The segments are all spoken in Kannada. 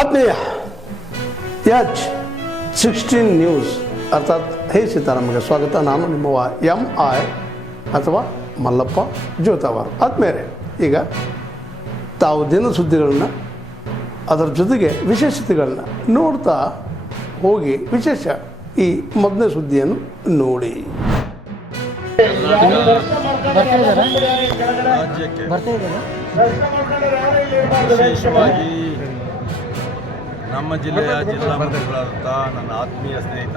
ಆತ್ಮೀಯ H16 ನ್ಯೂಸ್ ಅರ್ಥಾತ್ ಹೇ ಸೀತಾರಾಮಗೆ ಸ್ವಾಗತ. ನಾನು ನಿಮ್ಮವ MI ಅಥವಾ ಮಲ್ಲಪ್ಪ ಜೋತಾವಾರ್. ಆದ್ಮೇಲೆ ಈಗ ತಾವು ದಿನ ಸುದ್ದಿಗಳನ್ನ ಅದರ ಜೊತೆಗೆ ವಿಶೇಷತೆಗಳನ್ನ ನೋಡ್ತಾ ಹೋಗಿ ವಿಶೇಷ ಈ ಮೊದಲನೇ ಸುದ್ದಿಯನ್ನು ನೋಡಿ. ರಾಜ್ಯಕ್ಕೆ ವಿಶೇಷವಾಗಿ ನಮ್ಮ ಜಿಲ್ಲೆಯ ಜಿಲ್ಲಾ ಮಂತ್ರಿಗಳಾದಂಥ ನನ್ನ ಆತ್ಮೀಯ ಸ್ನೇಹಿತ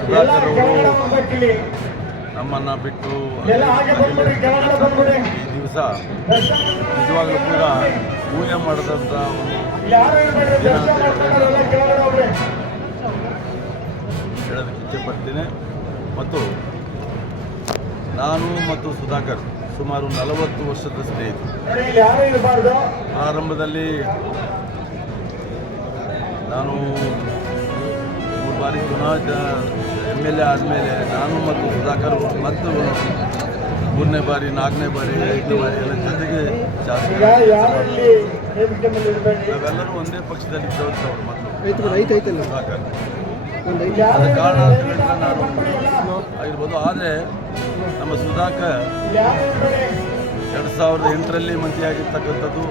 ಸುಧಾಕರ್ ಅವರು ನಮ್ಮನ್ನು ಬಿಟ್ಟು ಈ ದಿವಸ ನಿಜವಾಗಲೂ ಕೂಡ ಊಹೆ ಮಾಡಿದಂಥ ಒಂದು ದಿನ ಅಂತ ಹೇಳೋದಕ್ಕೆ ಇಚ್ಛೆಪಡ್ತೀನಿ. ಮತ್ತು ನಾನು ಮತ್ತು ಸುಧಾಕರ್ ಸುಮಾರು 40 ವರ್ಷದ ಸ್ನೇಹಿತರು. ಪ್ರಾರಂಭದಲ್ಲಿ ನಾನು 3 ಬಾರಿ ಚುನಾಯಿತ MLA ಆದಮೇಲೆ ನಾನು ಮತ್ತು ಸುಧಾಕರ್ ಮತ್ತು 3ನೇ ಬಾರಿ 4ನೇ ಬಾರಿ 5ನೇ ಬಾರಿ ಎಲ್ಲ ಜೊತೆಗೆ ಶಾಸಕ ನಾವೆಲ್ಲರೂ ಒಂದೇ ಪಕ್ಷದಲ್ಲಿ ಇದ್ದವರು ಮತ್ತು ಸುಧಾಕರ್ ಅದ ಕಾರಣದಿಂದ ನಾನು ಆಗಿರ್ಬೋದು. ಆದರೆ ನಮ್ಮ ಸುಧಾಕರ್ 2008ರಲ್ಲಿ ಮಂತ್ರಿಯಾಗಿರ್ತಕ್ಕಂಥದ್ದು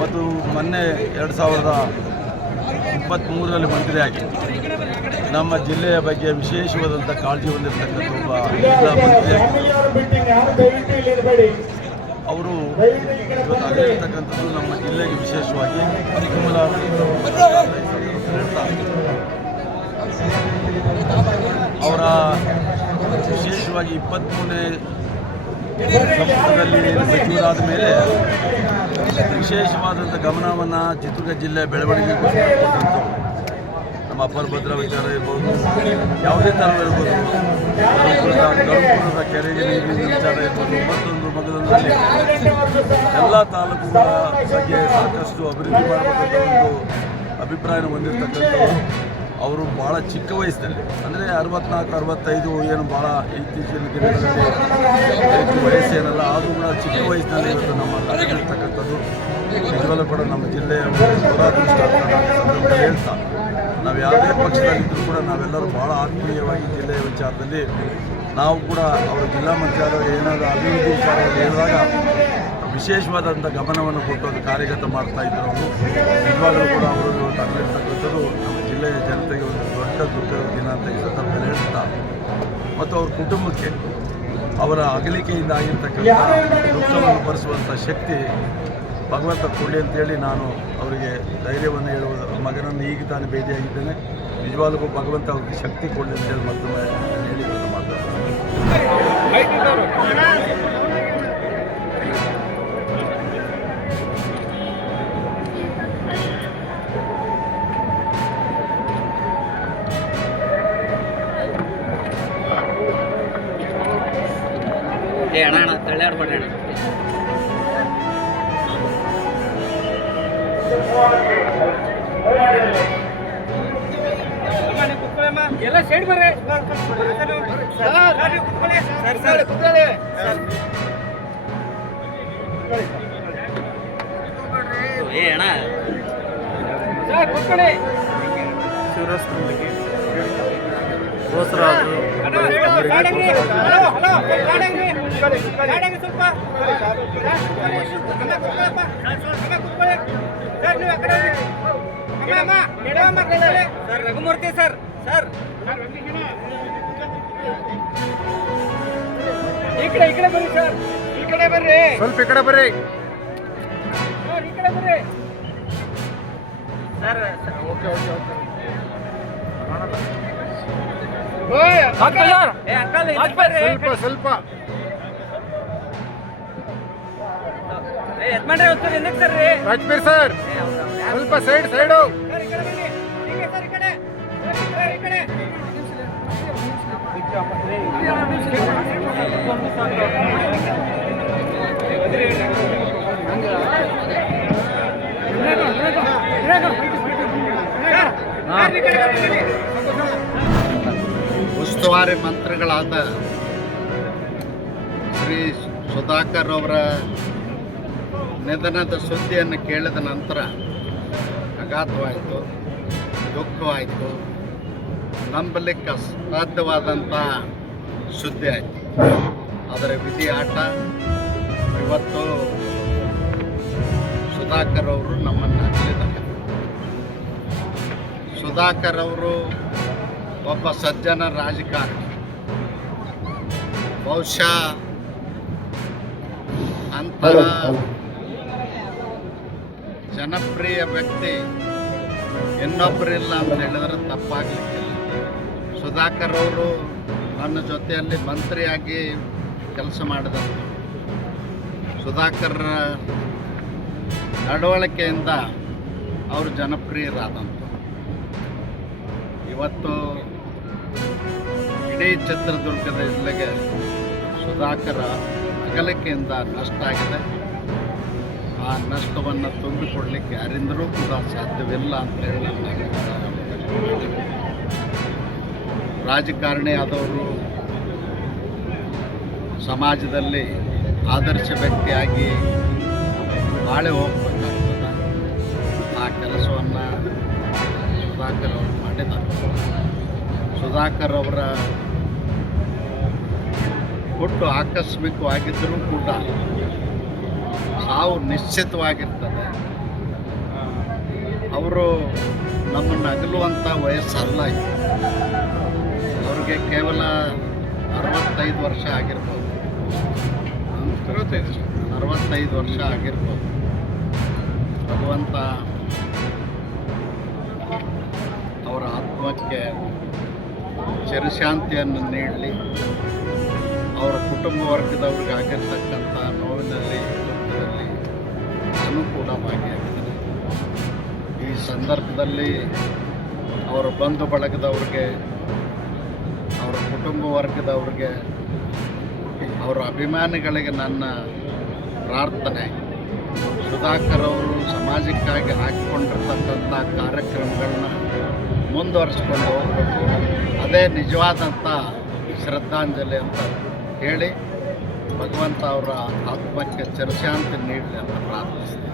ಮತ್ತು ಮೊನ್ನೆ 2023ರಲ್ಲಿ ಮಂತ್ರಿಯಾಗಿ ನಮ್ಮ ಜಿಲ್ಲೆಯ ಬಗ್ಗೆ ವಿಶೇಷವಾದಂಥ ಕಾಳಜಿ ಹೊಂದಿರತಕ್ಕಂಥ ಒಬ್ಬ ಜಿಲ್ಲಾ ಮಂತ್ರಿ. ಅವರು ಇವತ್ತು ಆಗಿರ್ತಕ್ಕಂಥದ್ದು ನಮ್ಮ ಜಿಲ್ಲೆಗೆ ವಿಶೇಷವಾಗಿ ಅವರ ವಿಶೇಷವಾಗಿ 23ನೇ ಸಂಪುಟದಲ್ಲಿ ಸಚಿವರಾದ ಮೇಲೆ ವಿಶೇಷವಾದಂಥ ಗಮನವನ್ನು ಚಿತ್ರದುರ್ಗ ಜಿಲ್ಲೆಯ ಬೆಳವಣಿಗೆ ಕೊಟ್ಟಂಥವು. ನಮ್ಮ ಅಪರ ಭದ್ರಾ ವಿಚಾರ ಇರ್ಬೋದು, ಯಾವುದೇ ಥರ ಇರ್ಬೋದು, ಗರುಪುರದ ಕೆರೆಗೆ ನೀರಿನ ವಿಚಾರ ಇರ್ಬೋದು, ಮಗದೊಂದರಲ್ಲಿ ಎಲ್ಲ ತಾಲೂಕುಗಳ ಬಗ್ಗೆ ಸಾಕಷ್ಟು ಅಭಿವೃದ್ಧಿ ಮಾಡಬೇಕಂತ ಒಂದು ಅಭಿಪ್ರಾಯ ಹೊಂದಿರತಕ್ಕಂಥವರು. ಅವರು ಭಾಳ ಚಿಕ್ಕ ವಯಸ್ಸಿನಲ್ಲಿ ಅಂದರೆ 64-65 ಏನು ಭಾಳ ಇತ್ತೀಚಿನ ದಿನಗಳಲ್ಲಿ ವಯಸ್ಸೇನಲ್ಲ, ಆದರೂ ಕೂಡ ಚಿಕ್ಕ ವಯಸ್ಸಿನಲ್ಲಿ ಇವತ್ತು ನಮ್ಮ ಇರ್ತಕ್ಕಂಥದ್ದು ನಿಜವಲ್ಲೂ ಕೂಡ ನಮ್ಮ ಜಿಲ್ಲೆಯ ದುರಾದೃಷ್ಟ ಸಂದರ್ಭದಲ್ಲಿ ಹೇಳ್ತಾ ನಾವು ಯಾವುದೇ ಪಕ್ಷದಲ್ಲಿದ್ದರೂ ಕೂಡ ನಾವೆಲ್ಲರೂ ಭಾಳ ಆತ್ಮೀಯವಾಗಿ ಜಿಲ್ಲೆಯ ವಿಚಾರದಲ್ಲಿ ನಾವು ಕೂಡ ಅವರು ಜಿಲ್ಲಾ ಮಂತ್ರಿ ಆದಾಗ ಏನಾದರೂ ಅಭಿವೃದ್ಧಿ ವಿಚಾರದಲ್ಲಿ ಹೇಳಿದಾಗ ವಿಶೇಷವಾದಂಥ ಗಮನವನ್ನು ಕೊಟ್ಟು ಅದು ಕಾರ್ಯಗತ ಮಾಡ್ತಾ ಇದ್ದರು. ಅವರು ನಿಜವಾಗಲೂ ಕೂಡ ಅವರು ಇವತ್ತು ಆಗಿರ್ತಕ್ಕಂಥದ್ದು ನಮ್ಮ ಜಿಲ್ಲೆಯ ಜನತೆಗೆ ಒಂದು ದೊಡ್ಡ ದುಃಖದ ದಿನ ಅಂತ ಈ ಸಂದರ್ಭದಲ್ಲಿ ಹೇಳ್ತಾ ಮತ್ತು ಅವ್ರ ಕುಟುಂಬಕ್ಕೆ ಅವರ ಅಗಲಿಕೆಯಿಂದ ಆಗಿರ್ತಕ್ಕಂಥ ದುಃಖವನ್ನು ಭರಿಸುವಂಥ ಶಕ್ತಿ ಭಗವಂತ ಕೊಡಲಿ ಅಂತೇಳಿ ನಾನು ಅವರಿಗೆ ಧೈರ್ಯವನ್ನು ಹೇಳುವುದು. ಮಗನನ್ನು ಈಗ ತಾನೇ ಭೇಟಿಯಾಗಿದ್ದೇನೆ. ನಿಜವಾಗ್ಲೂ ಭಗವಂತ ಅವ್ರಿಗೆ ಶಕ್ತಿ ಕೊಡಲಿ ಅಂತೇಳಿ ಮತ್ತೊಮ್ಮೆ ಹೇಳಿ ಮಾತಾಡ್ತೀನಿ. ಅಣ್ಣ ತಳ್ಳಾಡ್ಬೇಡ್ರಿ ಅಣ್ಣ. ಎಲ್ಲ ಸೈಡ್ ಬರ್ರಿ ಏ ಅಣ್ಣ ಕೂತ್ಕೊಳ್ಳಿ. ಬೋಸರಾಜು ಸರ್ ರಘುಮೂರ್ತಿ ಸರ್ ಈ ಕಡೆ ಬರ್ರಿ ಸರ್, ಈ ಕಡೆ ಬರ್ರಿ, ಸ್ವಲ್ಪ ಈ ಕಡೆ ಬರ್ರಿ ಸರ್, ಈ ಕಡೆ ಬರ್ರಿ ಸರ್. ಓಕೆ ಸ್ವಲ್ಪ ಯಜಮಾನ್ರೆ ಹಿಂದಕ್ಕೆ ಸರ್ ರೀ ರಾಜ್ಬೀರ್ ಸರ್, ಸ್ವಲ್ಪ ಸೈಡು ಉಸ್ತುವಾರಿ ಮಂತ್ರಿಗಳಾದ ಶ್ರೀ ಸುಧಾಕರ್ ಅವರ ನಿಧನದ ಸುದ್ದಿಯನ್ನು ಕೇಳಿದ ನಂತರ ಆಘಾತವಾಯಿತು, ದುಃಖವಾಯಿತು, ನಂಬಲಿಕ್ಕೆ ಅಸಾಧ್ಯವಾದಂಥ ಸುದ್ದಿ ಆಯಿತು. ಆದರೆ ವಿಧಿ ಆಟ ಇವತ್ತು ಸುಧಾಕರ್ ಅವರು ನಮ್ಮನ್ನು ಅಗಲಿದ್ದಾರೆ. ಸುಧಾಕರ್ ಅವರು ಒಬ್ಬ ಸಜ್ಜನ ರಾಜಕಾರಣಿ. ಬಹುಶಃ ಅಂತಹ ಜನಪ್ರಿಯ ವ್ಯಕ್ತಿ ಇನ್ನೊಬ್ಬರಿಲ್ಲ ಅಂತ ಹೇಳಿದ್ರೆ ತಪ್ಪಾಗಲಿಕ್ಕಿಲ್ಲ. ಸುಧಾಕರ್ ಅವರು ನನ್ನ ಜೊತೆಯಲ್ಲಿ ಮಂತ್ರಿಯಾಗಿ ಕೆಲಸ ಮಾಡಿದಂಥ ಸುಧಾಕರ್ ನಡವಳಿಕೆಯಿಂದ ಅವರು ಜನಪ್ರಿಯರಾದಂಥ ಇವತ್ತು ಇಡೀ ಚಿತ್ರದುರ್ಗದ ಜಿಲ್ಲೆಗೆ ಸುಧಾಕರ ಅಗಲಿಕೆಯಿಂದ ನಷ್ಟ ಆಗಿದೆ. ಆ ನಷ್ಟವನ್ನು ತುಂಬಿಕೊಡಲಿಕ್ಕೆ ಯಾರಿಂದಲೂ ಕೂಡ ಸಾಧ್ಯವಿಲ್ಲ ಅಂತೇಳಿ ನನ್ನ ರಾಜಕಾರಣಿ ಆದವರು ಸಮಾಜದಲ್ಲಿ ಆದರ್ಶ ವ್ಯಕ್ತಿಯಾಗಿ ಬಾಳೆ ಹೋಗ್ಬೇಕಾಗ್ತದೆ. ಆ ಕೆಲಸವನ್ನು ಸುಧಾಕರ್ ಅವರು ಮಾಡಿದ್ದಾರೆ. ಸುಧಾಕರ್ ಅವರ ಹುಟ್ಟು ಆಕಸ್ಮಿಕವಾಗಿದ್ದರೂ ಕೂಡ ಸಾವು ನಿಶ್ಚಿತವಾಗಿರ್ತದೆ. ಅವರು ನಮ್ಮನ್ನು ಅಗಲುವಂಥ ವಯಸ್ಸಲ್ಲ. ಅವ್ರಿಗೆ ಕೇವಲ 65 ವರ್ಷ ಆಗಿರ್ಬೋದು, 65 ವರ್ಷ ಆಗಿರ್ಬೋದು. ಭಗವಂತ ಅವರ ಆತ್ಮಕ್ಕೆ ಚಿರಶಾಂತಿಯನ್ನು ನೀಡಲಿ. ಅವರ ಕುಟುಂಬ ವರ್ಗದವ್ರಿಗೆ ಆಗಿರ್ತಕ್ಕಂಥ ನೋವಿನಲ್ಲಿ, ದುಃಖದಲ್ಲಿ ನಾನು ಕೂಡ ಭಾಗಿಯಾಗಿದ್ದೇನೆ. ಈ ಸಂದರ್ಭದಲ್ಲಿ ಅವರ ಬಂಧು ಬಳಗದವ್ರಿಗೆ, ಅವರ ಕುಟುಂಬ ವರ್ಗದವ್ರಿಗೆ, ಅವರ ಅಭಿಮಾನಿಗಳಿಗೆ ನನ್ನ ಪ್ರಾರ್ಥನೆ, ಸುಧಾಕರ್ ಅವರು ಸಮಾಜಕ್ಕಾಗಿ ಹಾಕಿಕೊಂಡಿರ್ತಕ್ಕಂಥ ಕಾರ್ಯಕ್ರಮಗಳನ್ನ ಮುಂದುವರಿಸ್ಕೊಂಡು ಹೋಗಬೇಕು. ಅದೇ ನಿಜವಾದಂಥ ಶ್ರದ್ಧಾಂಜಲಿ ಅಂತ ಹೇಳಿ ಭಗವಂತ ಅವರ ಆತ್ಮಕ್ಕೆ ಚಿರಶಾಂತಿ ನೀಡಲಿ ಅಂತ ಪ್ರಾರ್ಥಿಸ್ತೀನಿ.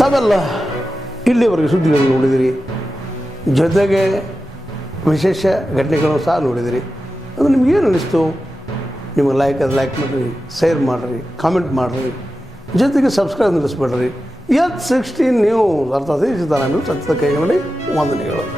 ತಾವೆಲ್ಲ ಇಲ್ಲಿವರೆಗೆ ಸುದ್ದಿಗಳನ್ನು ನೋಡಿದಿರಿ, ಜೊತೆಗೆ ವಿಶೇಷ ಘಟನೆಗಳನ್ನು ಸಹ ನೋಡಿದಿರಿ. ಅದು ನಿಮ್ಗೇನು ಅನ್ನಿಸ್ತು? ನಿಮಗೆ ಲೈಕ್ ಮಾಡಿರಿ, ಶೇರ್ ಮಾಡಿರಿ, ಕಾಮೆಂಟ್ ಮಾಡಿರಿ, ಜೊತೆಗೆ ಸಬ್ಸ್ಕ್ರೈಬ್ ನಿಲ್ಲಿಸ್ಬೇಡ್ರಿ. H16 ನ್ಯೂಸ್ ಅರ್ಥಾತ್ ಈ ಸಿದ್ದರಾಮಯ್ಯ ಸತ್ಯದ ಕೈಗಳಲ್ಲಿ ವಂದನೆಗಳು.